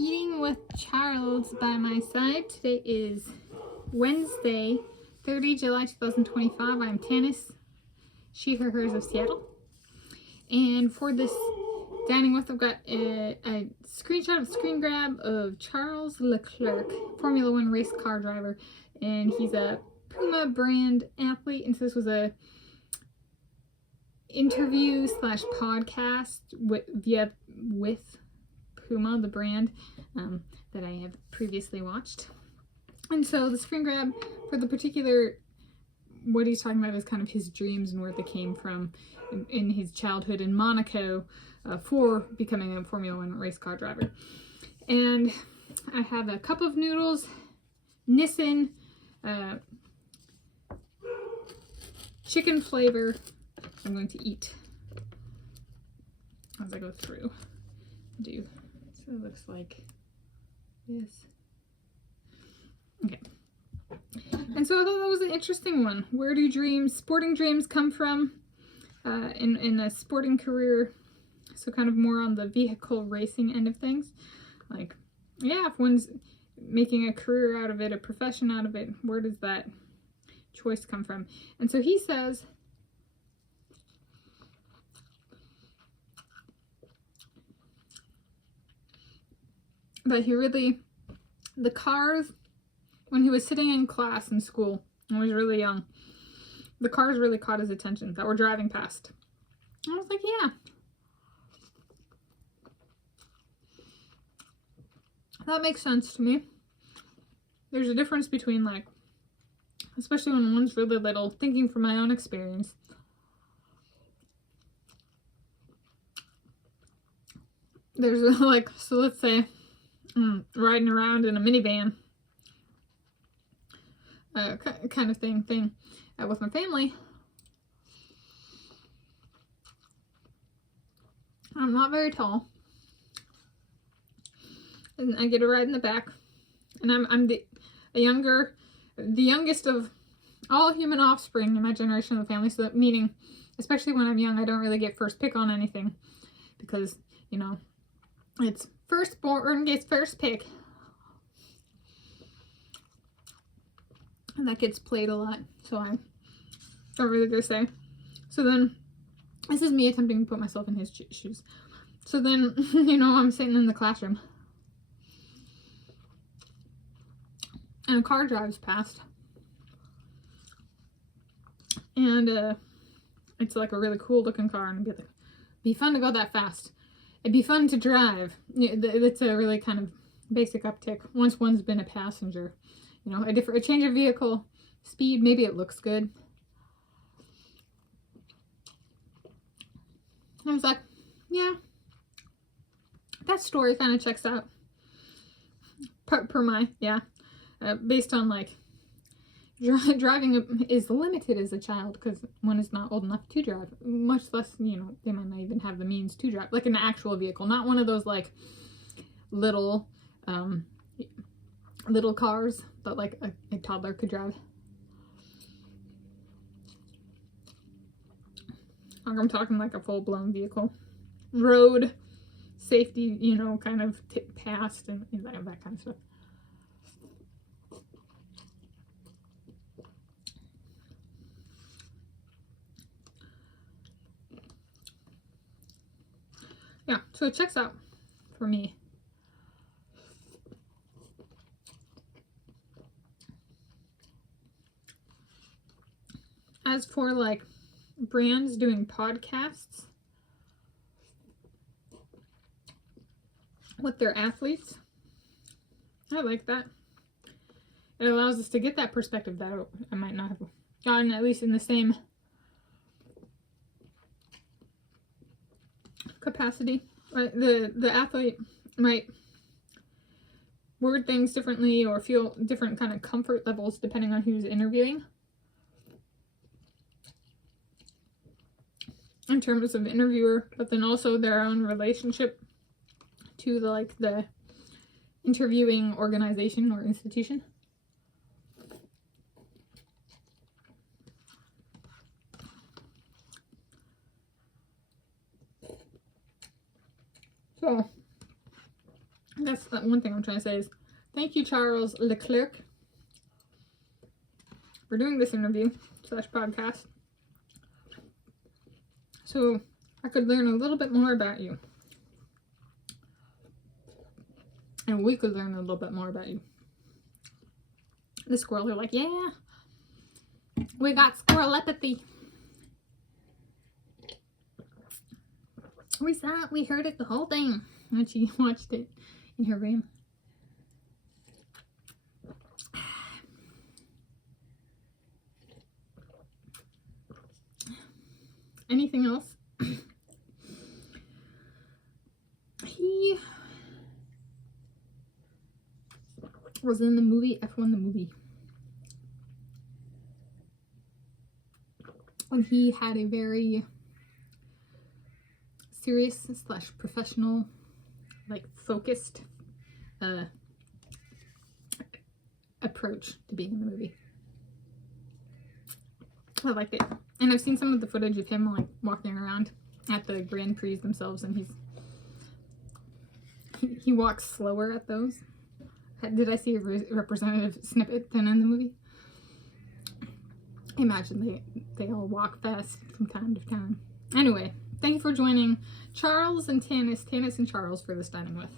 Eating with Charles by my side. Today is Wednesday, 30 July 2025. I'm Tanis, she, her, hers of Seattle. And for this dining with, I've got a screenshot of screen grab of Charles Leclerc, Formula One race car driver. And he's a Puma brand athlete. And so this was a interview / podcast with Puma, the brand that I have previously watched. And so the screen grab for the particular, what he's talking about is kind of his dreams and where they came from in his childhood in Monaco for becoming a Formula One race car driver. And I have a cup of noodles, Nissin chicken flavor. I'm going to eat as I go through. So it looks like this. Okay. And so I thought that was an interesting one. Where do sporting dreams come from in a sporting career? So kind of more on the vehicle racing end of things. Like, yeah, if one's making a career out of it, a profession out of it, where does that choice come from? And so he says that the cars, when he was sitting in class in school and was really young, the cars really caught his attention that were driving past. I was like, yeah, that makes sense to me. There's a difference between, like, especially when one's really little, thinking from my own experience. There's like, so let's say riding around in a minivan kind of thing with my family. I'm not very tall, and I get to ride in the back, and I'm the youngest of all human offspring in my generation of the family. So that meaning, especially when I'm young, I don't really get first pick on anything because, you know, it's firstborn gets first pick. And that gets played a lot, so I don't really go say. So then, this is me attempting to put myself in his shoes. So then, you know, I'm sitting in the classroom, and a car drives past, and it's like a really cool looking car, and it'd be fun to go that fast. It'd be fun to drive. It's a really kind of basic uptick once one's been a passenger. You know, a change of vehicle, speed, maybe it looks good. I was like, yeah, that story kind of checks out. Per my, yeah. Based on, like, driving is limited as a child because one is not old enough to drive, much less, you know, they might not even have the means to drive, like an actual vehicle, not one of those, like, little cars that, like, a toddler could drive. Like, I'm talking like a full-blown vehicle. Road safety, you know, kind of past and that kind of stuff. Yeah, so it checks out for me. As for, like, brands doing podcasts with their athletes, I like that. It allows us to get that perspective that I might not have gotten, at least in the same capacity. Right? The athlete might word things differently or feel different kind of comfort levels depending on who's interviewing. In terms of interviewer, but then also their own relationship to the interviewing organization or institution. So That's the one thing I'm trying to say is thank you, Charles Leclerc, for doing this interview / podcast. So I could learn a little bit more about you. And we could learn a little bit more about you. The squirrels are like, yeah, we got squirrelepathy. We saw it, we heard it, the whole thing, when she watched it in her room. Anything else? He was in the movie F1 the movie. When he had a very serious / professional, like focused approach to being in the movie. I liked it. And I've seen some of the footage of him like walking around at the Grand Prix themselves, and he walks slower at those. Did I see a representative snippet then in the movie? I imagine they all walk fast from time to time. Anyway, thank you for joining Charles and Tanis and Charles for this Dining With.